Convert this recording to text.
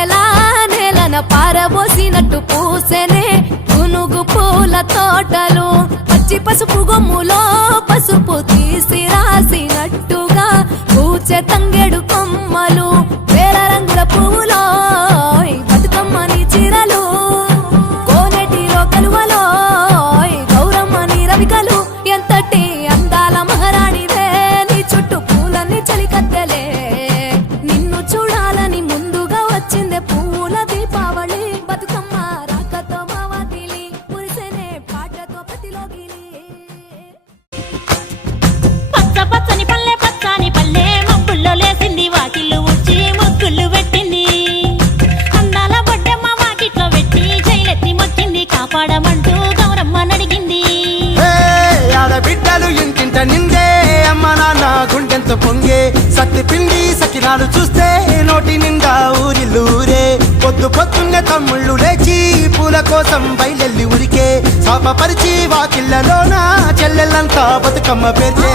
పూలేలా నేలన పారబోసినట్టు పూసెనే గునుగు పూల తోటలు పచ్చి పసుపు గొమ్ములో పసుపు తీసి రాసినట్టుగా పూచె తంగెడు కొమ్మలు వేల రంగుల పువ్వులో బతుకమ్మని చీరలు కోనేటిలో కలువలో గౌరమ్మని రవికలు ఎంతటి అందాల మహారాణివే నీ చుట్టూ పూలన్నీ చలికత్తెలే నిన్ను చూడాలని ముందుగా వచ్చిందే పూల దీపావళి బతుకమ్మ రాకతో మావాతిలి పురిసెనే పాటతో పతిలోగిలి పచ్చ పచ్చని పల్లె పచ్చని పల్లె మబ్బుల్లో లేసింది వాకిళ్ళు ఊడ్చి ముగ్గులు పెట్టింది అందాల బొడ్డమ్మ వాకిట్లో పెట్టి జైలెత్తి మొక్కింది కాపాడమంటూ గౌరమ్మ నడిగింది ఆడబిడ్డలు ఇంటింట నిందే అమ్మ నాన్న గుండెంత పొంగే సత్తి పిండి సకినాలు చూస్తే నోటి నిండా ఊరిల్లూరే పొద్దు పొద్దున్నే తమ్ముళ్ళు లేచి పూల కోసం బయలెల్లి ఉరికే శాపపరిచి వాకిళ్ళలోన చెల్లెళ్ళంతా బతుకమ్మ పేర్చే